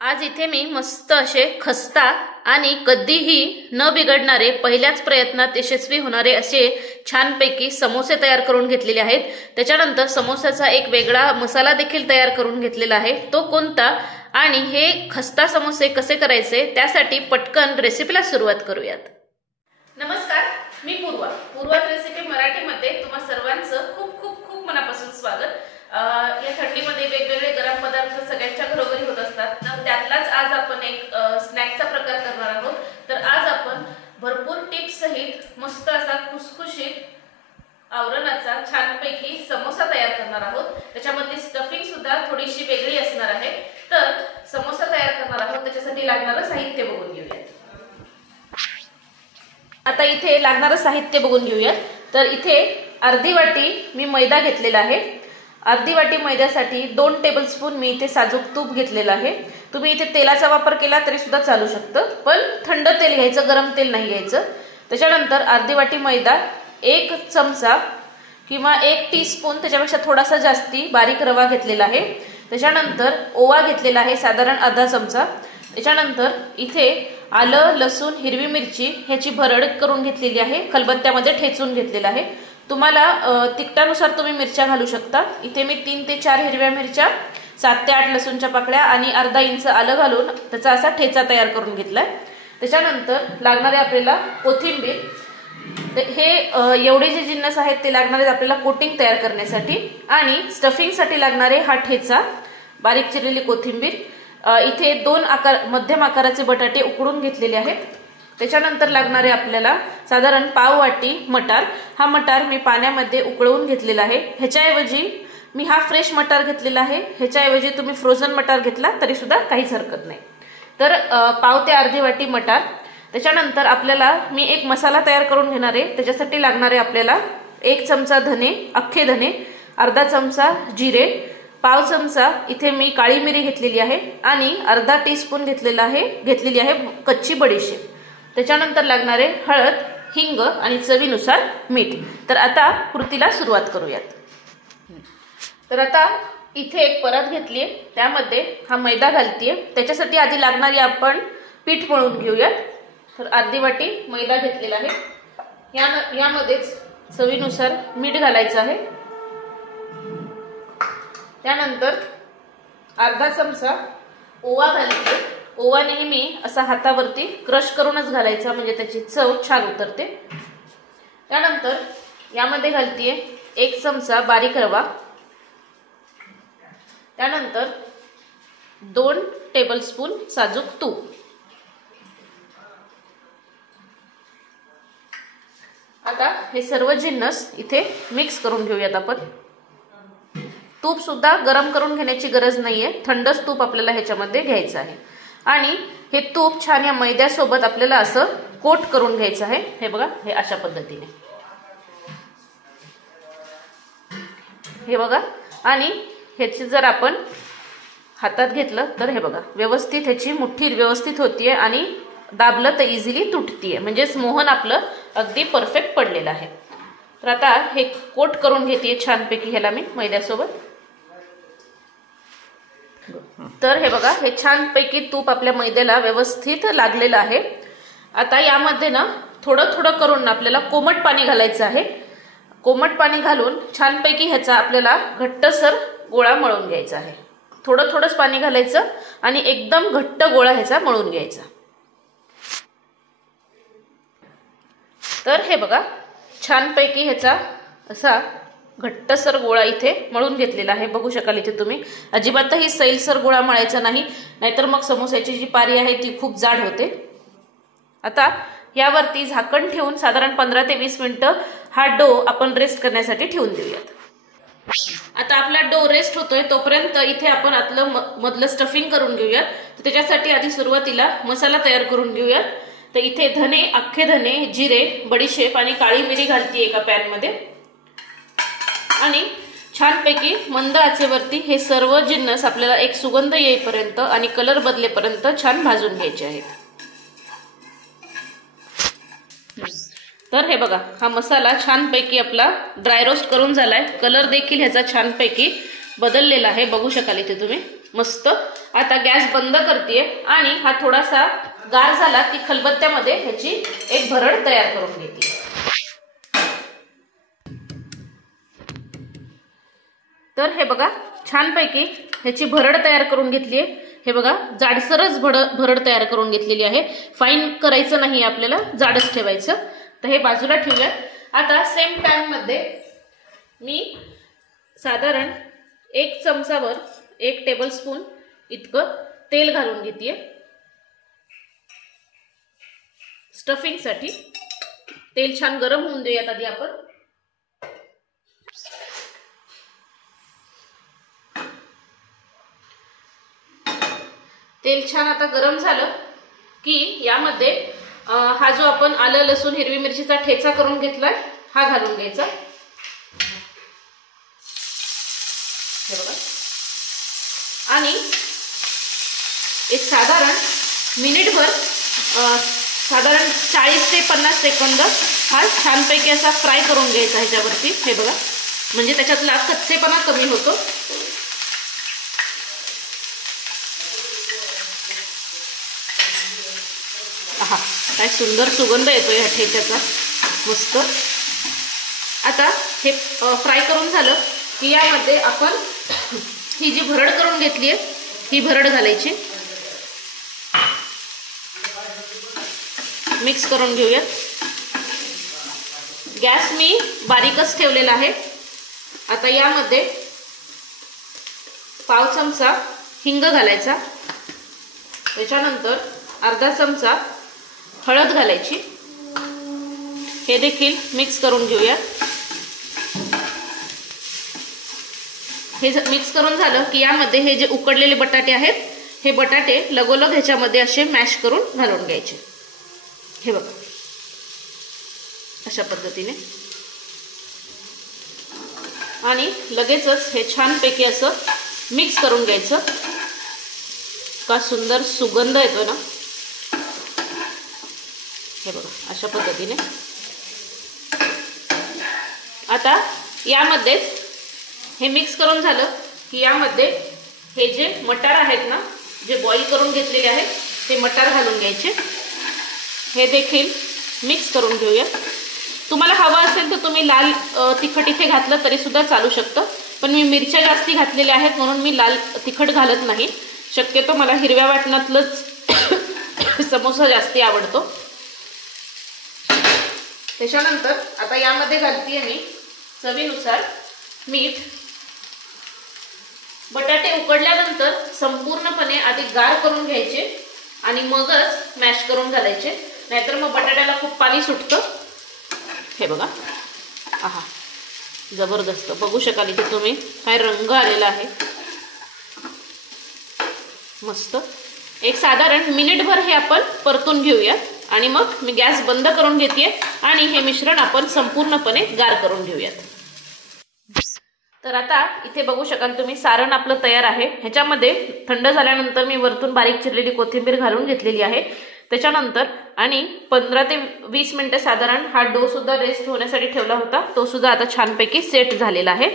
आज इथे मी मस्त असे खस्ता आणि कधीही न बिघडणारे पहिल्याच प्रयत्नात यशस्वी होणारे असे छानपैकी समोसे तयार करून घेतलेले आहेत। त्याच्यानंतर समोसाचा एक वेगळा मसाला देखील तयार करून घेतलेला आहे। तो कोणता आणि हे खस्ता समोसे कसे करायचे त्यासाठी पटकन रेसिपीला सुरुवात करूयात। नमस्कार, मी पूर्वा रेसिपी मराठीमध्ये तुम्हा सर्वांचं खूप खूप खूप मनापासून स्वागत। या थंडीमध्ये वेगवेगळे गरम पदार्थ सगळ्यांच्या घरोघरी होत असतात। त्यातलाच आज आपण एक स्नॅक्सचा प्रकार करणार आहोत। तर आज आपण भरपूर टिप्स सहित मस्त असा खुसखुशीत आवरणाचा छानपैकी समोसा तयार करणार आहोत। त्याच्यामध्ये स्टफिंग सुद्धा थोडीशी वेगळी असणार आहे। तर समोसा तयार करणार आहोत, त्याच्यासाठी लागणारे साहित्य बघून घेऊया। आता इथे लागणारे साहित्य बघून घेऊया। तर इथे अर्धी वाटी मी मैदा घेतलेला आहे। अर्धी वाटी मैद्यासाठी 2 टेबलस्पून मी इथे साजूक तूप घेतलेला आहे। तुम्ही इथे तेलाचा वापर केला तरी सुद्धा चालू शकतं, पण थंड तेल घ्यायचं, गरम तेल नाही घ्यायचं। त्याच्यानंतर अर्धी वाटी मैदा, 1 चमचा किंवा 1 टीस्पून त्याच्यापेक्षा थोडासा जास्ती बारीक रवा घेतलेला आहे। त्याच्यानंतर ओवा घेतलेला आहे साधारण अर्धा चमचा। त्याच्यानंतर इथे आलं, लसूण, हिरवी मिरची ह्याची भरड करून घेतलेली आहे, खलबत्त्यामध्ये ठेचून घेतलेला आहे। तुम्हाला तिखटानुसार तुम्ही मिरच्या घालू शकता। इथे मी 3 ते 4 हिरव्या मिरच्या, 7 ते 8 लसूणच्या पाकळ्या आणि अर्धा इंच आलं घालून त्याचा असा ठेचा तयार करून घेतलाय। त्याच्यानंतर लागणारे आपल्याला कोथिंबीर, हे एवढे जे जिन्नस आहेत ते लागणारे आपल्याला कोटिंग तयार करण्यासाठी। आणि स्टफिंगसाठी लागणारे हा ठेचा, बारीक चिरलेली कोथिंबीर, इथे 2 मध्यम आकाराचे बटाटे उकडून घेतलेले आहेत। त्याच्यानंतर लागणारे आपल्याला साधारण पाव वाटी मटार। हा मटार मी पाण्यामध्ये उकळवून घेतलेला आहे। ह्याच्याऐवजी मी हा फ्रेश मटार घेतलेला आहे, ह्याच्याऐवजी तुम्ही फ्रोझन मटार घेतला तरी सुद्धा काहीच हरकत नाही। तर पाव ते अर्धी वाटी मटार। त्याच्यानंतर आपल्याला मी एक मसाला तयार करून घेणार आहे। त्याच्यासाठी लागणारे आपल्याला 1 चमचा धने, अख्खे धने, अर्धा चमचा जिरे, पाव चमचा इथे मी काळी मिरी घेतलेली आहे आणि अर्धा टीस्पून घेतलेली आहे कच्ची बडीशेप। त्याच्यानंतर लागणारे हळद, हिंग आणि चवीनुसार मीठ। तर आता कृतीला सुरुवात करूयात। तर आता इथे एक परत घेतली आहे, त्यामध्ये हा मैदा घालतीये। त्याच्यासाठी आधी लागणारी आपण पीठ मळून घेऊयात। तर अर्धी वाटी मैदा घेतलेला आहे, यामध्येच चवीनुसार मीठ घालायचं आहे। त्यानंतर अर्धा चमचा ओवा घालायचा। ओवा नेहमी असा हातावरती क्रश करूनच घालायचा, म्हणजे त्याची चव छान उतरते। त्यानंतर यामध्ये घालतीये 1 चमचा बारीक रवा। त्यानंतर 2 टेबलस्पून साजूक तूप। आता हे सर्व जिन्नस इथे मिक्स करून घेऊयात आपण। तूप सुद्धा गरम करून घेण्याची गरज नाहीये, थंडच तूप आपल्याला ह्याच्यामध्ये घ्यायचं आहे। आणि हे तूप छान या मैद्यासोबत आपल्याला असं कोट करून घ्यायचं आहे। हे बघा, हे अशा पद्धतीने, हे बघा। आणि ह्याची जर आपण हातात घेतलं तर हे बघा, व्यवस्थित ह्याची मुठ्ठी व्यवस्थित होतीये आणि दाबलं तर इझिली तुटतीये, म्हणजेच मोहन आपलं अगदी परफेक्ट पडलेलं आहे। तर आता हे कोट करून घेते छानपैकी ह्याला मी मैद्यासोबत। तर हे बघा, हे छानपैकी तूप आपल्या मैद्याला व्यवस्थित लागलेलं आहे। आता यामध्ये ना थोडं थोडं करून आपल्याला कोमट पाणी घालायचं आहे। कोमट पाणी घालून छानपैकी ह्याचा आपल्याला घट्टसर गोळा मळून घ्यायचा आहे। थोडं थोडंच पाणी घालायचं आणि एकदम घट्ट गोळा ह्याचा मळून घ्यायचा। तर हे बघा, छानपैकी ह्याचा असा घट्टसर गोळा इथे मळून घेतलेला आहे। बघू शकाल इथे तुम्ही, अजिबातही सैलसर गोळा मळायचा नाही, नाहीतर मग समोसाची जी पारी आहे ती खूप जाड होते। आता यावरती झाकण ठेवून साधारण 15 ते 20 मिनिटं हा डो आपण रेस्ट करण्यासाठी ठेवून देऊयात। आता आपला डो रेस्ट होतोय, तोपर्यंत इथे आपण आतलं मधलं स्टफिंग करून घेऊयात। तर त्याच्यासाठी आधी सुरुवातीला मसाला तयार करून घेऊयात। तर इथे धने, अख्खे धने, जिरे, बडीशेप आणि काळी मिरी घालते एका पॅन मध्ये आणि छानपैकी मंद आचेवरती हे सर्व जिन्नस आपल्याला एक सुगंध येईपर्यंत आणि कलर बदलेपर्यंत छान भाजून घ्यायचे आहेत। तर हे बघा, हा मसाला छानपैकी आपला ड्राय रोस्ट करून झालाय। कलर देखील ह्याचा छानपैकी बदललेला आहे, बघू शकाल इथे तुम्ही। मस्त. आता गॅस बंद करते आणि हा थोडासा गार झाला की खलबत्त्यामध्ये ह्याची एक भरड तयार करून घेते. तर हे बघा छानपैकी ह्याची भरड तयार करून घेतली आहे. हे बघा जाडसरच भरड तयार करून घेतलेली आहे. फाईन करायचं नाही आपल्याला, जाडच ठेवायचं. तर हे बाजूला ठेवूया. आता सेम पॅन मध्ये मी साधारण 1 चमचावर 1 टेबलस्पून इतकं तेल घालून घेते स्टफिंगसाठी. तेल छान गरम होऊन देऊयात आधी आपण. तेल छान आता गरम झालं की यामध्ये हा जो आपण आलं लसूण हिरवी मिरचीचा ठेचा करून घेतलाय हा घालून घ्यायचा. हे बघा. आणि एक साधारण मिनिटभर साधारण 40 ते 50 सेकंद हा छानपैकी असा फ्राय करून घ्यायचा ह्याच्यावरती. हे बघा म्हणजे त्याच्यातला कच्चेपणा कमी होतो. आहा काय सुंदर सुगंध येतो ह्या ठेच्याचा, मस्त. आता हे फ्राय करून झालं की यामध्ये आपण ही जी भरड करून घेतली आहे ही भरड घालायची. मिक्स करून घेऊया. गॅस मी बारीकच ठेवलेला आहे. आता यामध्ये पाव चमचा हिंग घालायचा. त्याच्यानंतर अर्धा चमचा हळद घालायची. हे देखील मिक्स करून घेऊया. हे मिक्स करून झालं की यामध्ये हे जे उकडलेले बटाटे आहेत हे बटाटे लगोलग ह्याच्यामध्ये असे मॅश करून घालून घ्यायचे. हे बघा अशा पद्धतीने. आणि लगेचच हे छानपैकी असं मिक्स करून घ्यायचं. का सुंदर सुगंध येतो ना. हे बघा अशा पद्धतीने. आता यामध्येच हे मिक्स करून झालं की यामध्ये हे जे मटार आहेत ना, जे बॉईल करून घेतलेले आहेत ते मटार घालून घ्यायचे. हे देखील मिक्स करून घेऊया. तुम्हाला हवं असेल तर तुम्ही लाल तिखट इथे घातलं तरी सुद्धा चालू शकतं, पण मी मिरच्या जास्ती घातलेल्या आहेत म्हणून मी लाल तिखट घालत नाही. शक्यतो मला हिरव्या वाटणातलंच समोसा जास्ती आवडतो. त्याच्यानंतर आता यामध्ये घालते मी चवीनुसार मीठ. बटाटे उकडल्यानंतर संपूर्णपणे आधी गार करून घ्यायचे आणि मगच मॅश करून घालायचे, नाहीतर मग बटाट्याला खूप पाणी सुटतं. हे बघा आहा जबरदस्त. बघू शकाल इथे तुम्ही काय रंग आलेला आहे, मस्त. एक साधारण मिनिटभर हे आपण परतून घेऊयात आणि मग मी गॅस बंद करून घेते आणि हे मिश्रण आपण संपूर्णपणे गार करून घेऊयात. तर आता इथे बघू शकाल तुम्ही सारण आपलं तयार आहे. ह्याच्यामध्ये थंड झाल्यानंतर मी वरतून बारीक चिरलेली कोथिंबीर घालून घेतलेली आहे. त्याच्यानंतर आणि 15 ते 20 मिनिटं साधारण हा डो सुद्धा रेस्ट होण्यासाठी ठेवला होता, तो सुद्धा आता छानपैकी सेट झालेला आहे.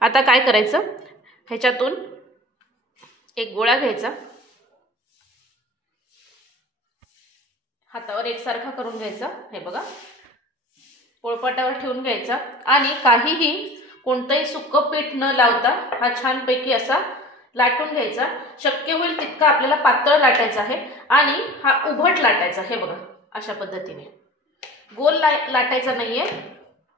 आता काय करायचं, ह्याच्यातून एक गोळा घ्यायचा, हातावर एकसारखा करून घ्यायचा. हे बघा पोळपाटावर ठेवून घ्यायचा आणि काहीही कोणतंही सुक्कं पीठ न लावता हा छानपैकी असा लाटून घ्यायचा. शक्य होईल तितका आपल्याला पातळ लाटायचा आहे आणि हा उभट लाटायचा. हे बघा अशा पद्धतीने गोल लाटायचा नाहीये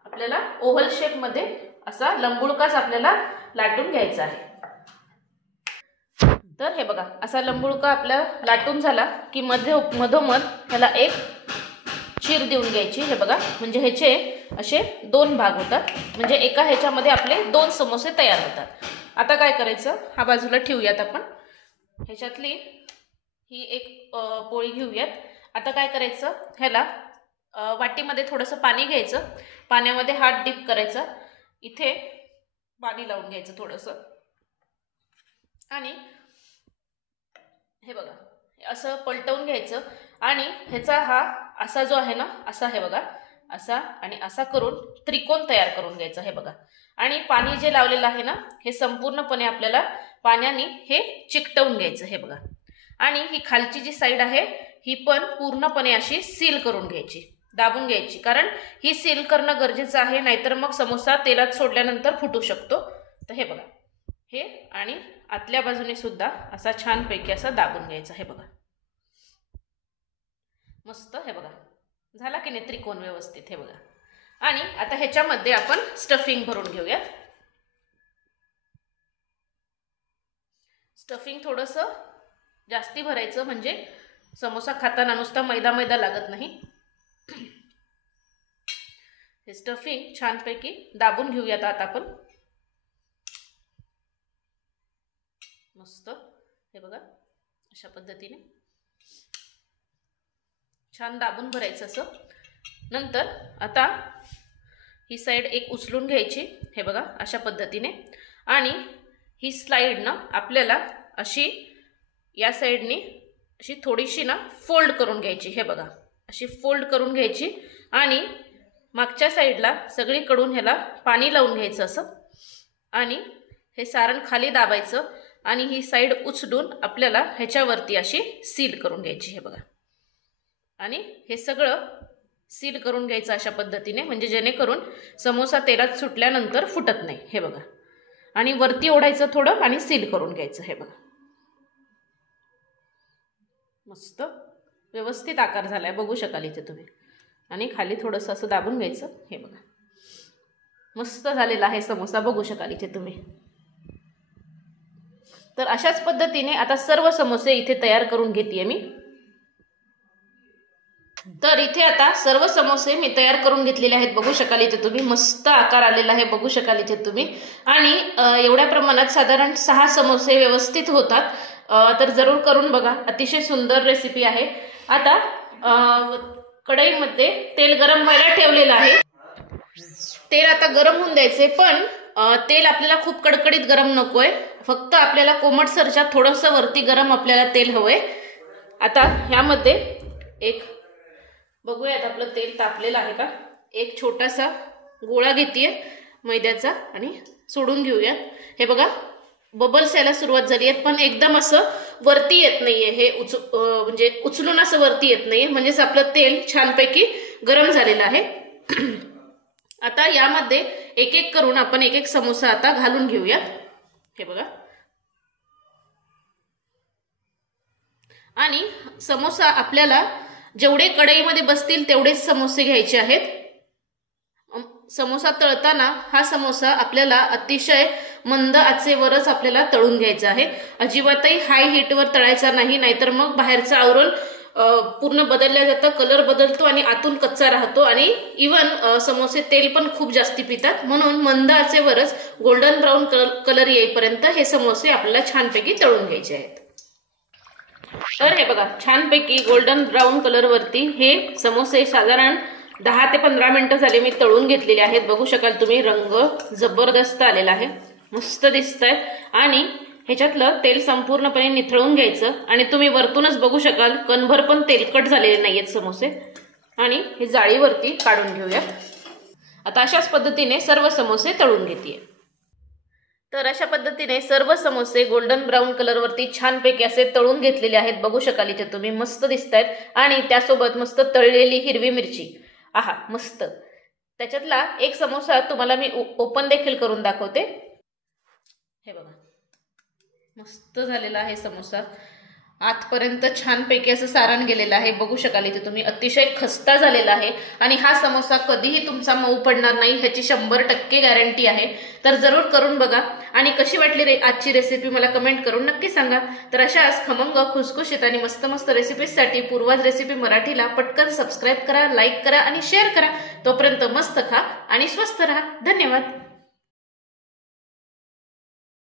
आपल्याला, ओव्हल शेप मध्ये असा लंबुळकाच आपल्याला लाटून घ्यायचा आहे. तर हे बघा असा लंबुळका आपला लाटून झाला की मधोमध ह्याला एक चीर देऊन घ्यायची. हे बघा म्हणजे ह्याचे असे 2 भाग होतात, म्हणजे एका ह्याच्यामध्ये आपले 2 समोसे तयार होतात. आता काय करायचं, हा बाजूला ठेवूयात आपण. ह्याच्यातली ही एक पोळी घेऊयात. आता काय करायचं, ह्याला वाटीमध्ये थोडंसं पाणी घ्यायचं, पाण्यामध्ये हात डिप करायचा, इथे पाणी लावून घ्यायचं थोडंसं आणि हे बघा असं पलटवून घ्यायचं आणि ह्याचा हा असा जो आहे ना, असा हे बघा असा आणि असा करून त्रिकोण तयार करून घ्यायचा. हे बघा आणि पाणी जे लावलेलं आहे ना हे संपूर्णपणे आपल्याला पाण्याने हे चिकटवून घ्यायचं हे बघा। आणि ही खालची जी साईड आहे ही पण पूर्णपणे अशी सील करून घ्यायची, दाबून घ्यायची, कारण ही सील करणं गरजेचं आहे, नाहीतर मग समोसा तेलात सोडल्यानंतर फुटू शकतो। तर हे बघा, हे आणि आतल्या बाजूने सुद्धा असा छानपैकी असा दाबून घ्यायचा हे बघा। मस्त हे बघा झाला की नाही त्रिकोण व्यवस्थित हे बघा। आणि आता ह्याच्यामध्ये आपण स्टफिंग भरून घेऊयात। स्टफिंग थोडंसं जास्ती भरायचं, म्हणजे समोसा खाताना नुसता मैदा मैदा लागत नाही। हे स्टफिंग छानपैकी दाबून घेऊयात आता आपण। मस्त हे बघा अशा पद्धतीने छान दाबून भरायचं असं। नंतर आता ही साइड एक उचलून घ्यायची हे बघा अशा पद्धतीने, आणि ही स्लाइड ना आपल्याला अशी या साइडनी अशी थोडीशी ना फोल्ड करून घ्यायची हे बघा, अशी फोल्ड करून घ्यायची आणि मागच्या साइडला सगळीकडून ह्याला पाणी लावून घ्यायचं असं, आणि हे सारण खाली दाबायचं आणि ही साइड उचलून आपल्याला ह्याच्यावरती अशी सील करून घ्यायची हे बघा। आणि हे सगळं सील करून घ्यायचं अशा पद्धतीने, म्हणजे जेणेकरून समोसा तेलात सुटल्यानंतर फुटत नाही हे बघा। आणि वरती ओढायचं थोडं आणि सील करून घ्यायचं हे बघा। मस्त व्यवस्थित आकार झालाय बघू शकाल इथे तुम्ही, आणि खाली थोडंसं असं दाबून घ्यायचं हे बघा। मस्त झालेला आहे समोसा बघू शकाल इथे तुम्ही। तर अशाच पद्धतीने आता सर्व समोसे इथे तयार करून घेतेय मी। तर इथे आता सर्व समोसे मी तयार करून घेतलेले आहेत बघू शकाल इथे तुम्ही। मस्त आकार आलेला आहे बघू शकाल इथे तुम्ही, आणि एवढ्या प्रमाणात साधारण 6 समोसे व्यवस्थित होतात। तर जरूर करून बघा, अतिशय सुंदर रेसिपी आहे। आता कढईमध्ये तेल गरम व्हायला ठेवलेलं आहे। तेल आता गरम होऊन द्यायचे, पण तेल आपल्याला खूप कडकडीत गरम नकोय, फक्त आपल्याला कोमटसरच्या थोडंसं वरती गरम आपल्याला तेल हवंय। आता ह्यामध्ये एक बघूयात आपलं तेल तापलेलं आहे का। एक छोटासा गोळा घेतेय मैद्याचा आणि सोडून घेऊया हे बघा। बबल्स यायला सुरुवात झाली आहेत, पण एकदम असं वरती येत नाहीये, हे म्हणजे उचलून असं वरती येत नाहीये, म्हणजेच आपलं तेल छानपैकी गरम झालेलं आहे। आता यामध्ये एक एक करून आपण एक एक समोसा आता घालून घेऊयात हे बघा। आणि समोसा आपल्याला जेवढे कढईमध्ये बसतील तेवढेच समोसे घ्यायचे आहेत। समोसा तळताना हा समोसा आपल्याला अतिशय मंद आचेवरच आपल्याला तळून घ्यायचा आहे, अजिबातही हाय हीटवर तळायचा नाही, नाहीतर मग बाहेरचं आवरण पूर्ण बदलल्या जातं, कलर बदलतो आणि आतून कच्चा राहतो, आणि इवन समोसे तेल पण खूप जास्ती पितात। म्हणून मंद आचेवरच गोल्डन ब्राऊन कलर येईपर्यंत हे समोसे आपल्याला छानपैकी तळून घ्यायचे आहेत। तर हे बघा छानपैकी गोल्डन ब्राऊन कलर वरती हे समोसे साधारण 10 ते 15 मिनिटं झाले मी तळून घेतलेले आहेत बघू शकाल तुम्ही। रंग जबरदस्त आलेला आहे, मस्त दिसतायत, आणि ह्याच्यातलं तेल संपूर्णपणे निथळून घ्यायचं, आणि तुम्ही वरतूनच बघू शकाल कणभर पण तेलकट झालेले नाहीयेत समोसे, आणि हे जाळीवरती काढून घेऊया। आता अशाच पद्धतीने सर्व समोसे तळून घेतेय। तर अशा पद्धतीने सर्व समोसे गोल्डन ब्राऊन कलर वरती छानपैकी असे तळून घेतलेले आहेत बघू शकाल इथे तुम्ही, मस्त दिसतायत, आणि त्यासोबत मस्त तळलेली हिरवी मिरची, आहा मस्त। त्याच्यातला एक समोसा तुम्हाला मी ओपन देखील करून दाखवते हे बघा। मस्त झालेला आहे समोसा, आतपर्यंत छानपैकी असं सारण गेलेलं आहे बघू शकाल इथे तुम्ही, अतिशय खस्ता झालेला आहे, आणि हा समोसा कधीही तुमचा मऊ पडणार नाही ह्याची 100% गॅरंटी आहे। तर जरूर करून बघा, आणि कशी वाटली आजची रेसिपी मला कमेंट करून नक्की सांगा। तर अशाच खमंग खुसखुशीत आणि मस्त मस्त रेसिपीजसाठी पूर्वाज रेसिपी मराठीला पटकन सबस्क्राईब करा, लाईक करा आणि शेअर करा। तोपर्यंत मस्त खा आणि स्वस्त राहा। धन्यवाद।